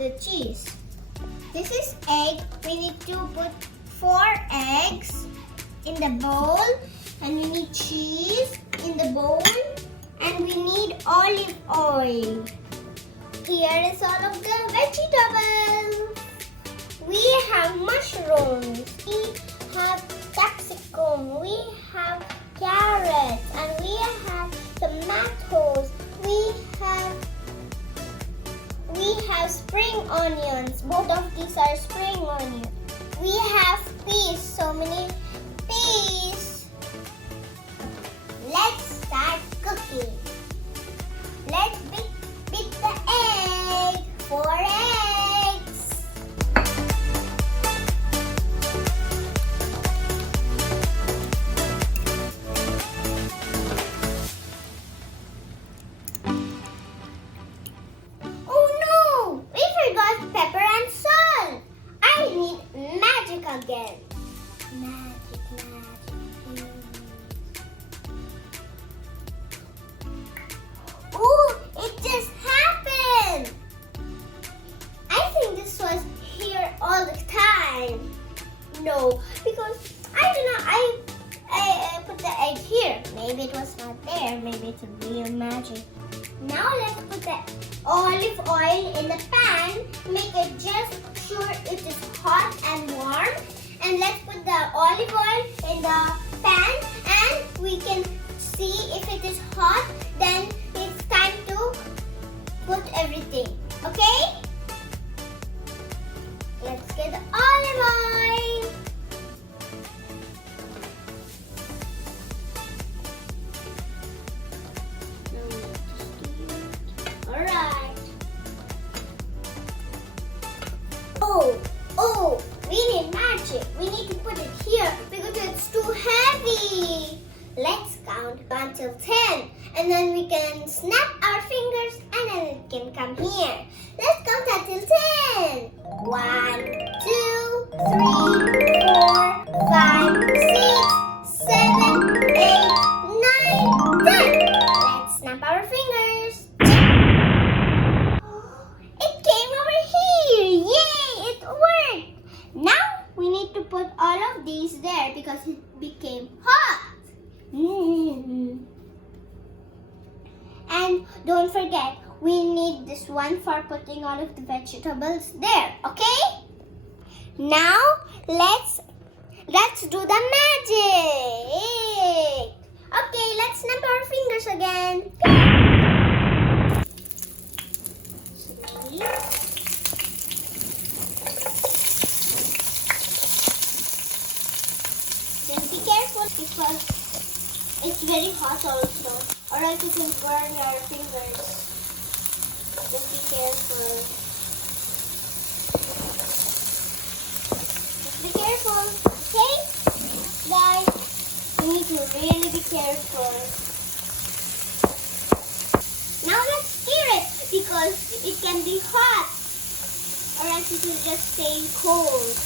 the cheese. This is egg. We need to put 4 eggs in the bowl, and we need cheese in the bowl, and we need olive oil. Here is all of the vegetables. We have mushrooms. We have capsicum. We have carrots, and we have tomatoes. We have spring onions. Both of these are spring onions. We have peas. So many peas. Let's start cooking. Let's beat the egg. 4 eggs. Oh no! We forgot pepper and salt. I need magic again. Magic, magic. Oh, it just happened. I think this was here all the time. No, because I don't know. I put the egg here. Maybe it was not there. Maybe it's real magic. Now let's put the olive oil in the pan. Make it just sure it is hot and warm. And let's put the olive oil in the pan, and we can see if it is hot. Then it's time to put everything. Okay? Let's get the olive oil. Alright. Oh, we need magic. We need to put it here because it's too heavy. Let's count until 10, and then we can snap our fingers, and then it can come here. Let's count until 10. 1, 2, 3, 4, 5, 6, 7, 8, 9, 10. Let's snap our fingers. It came over here. Yay! It worked. Now we need to put all of these there because it became hot. And don't forget, we need this one for putting all of the vegetables there. Okay? Now let's do the magic. Okay, let's snap our fingers again. Just be careful because it's very hot also, or else you can burn your fingers. Just be careful. Just be careful, okay? Guys, you need to really be careful. Now let's stir it because it can be hot, or else it will just stay cold.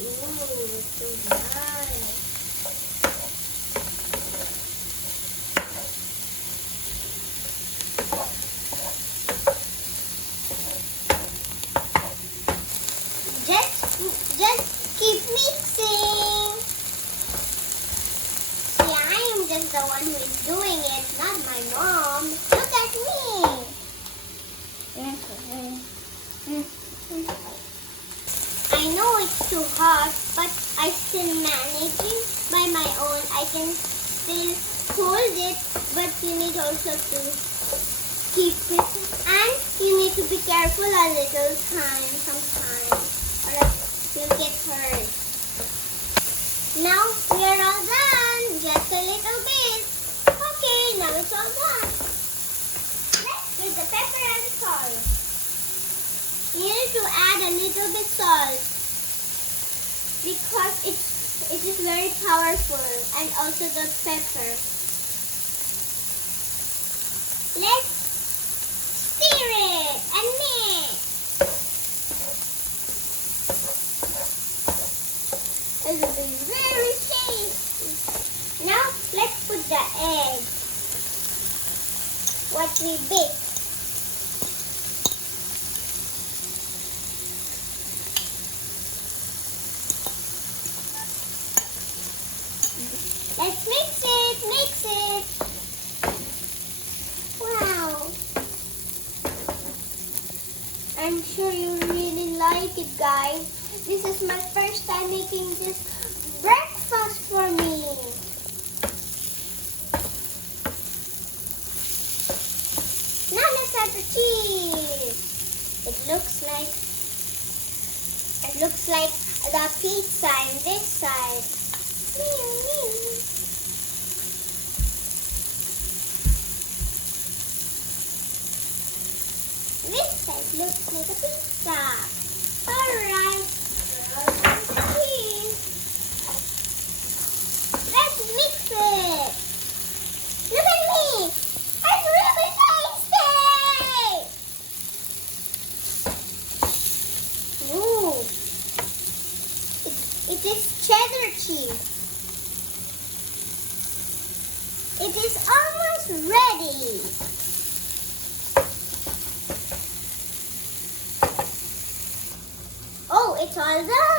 Ooh, it's so nice. Just keep mixing. See, I am just the one who is doing it, not my mom. Look at me. I know it's too hot, but I still manage it by my own. I can still hold it, but you need also to keep it. And you need to be careful a little time sometimes, or else you'll get hurt. Now we are all done. Just a little bit. Okay, now it's all done. Let's put the pepper and salt. You need to add a little bit salt because it is very powerful, and also the pepper. Let's stir it and mix. It will be very tasty. Now let's put the egg. what we bake. Let's mix it, mix it. Wow. I'm sure you really like it, guys. This is my first time making this breakfast for me. Now let's add the cheese. It looks like the pizza on this side. This side looks like a pizza. Alright. Cheese. Let's mix it. Look at me. It's really tasty. Ooh. It is cheddar cheese. It is almost ready. Oh, it's all done.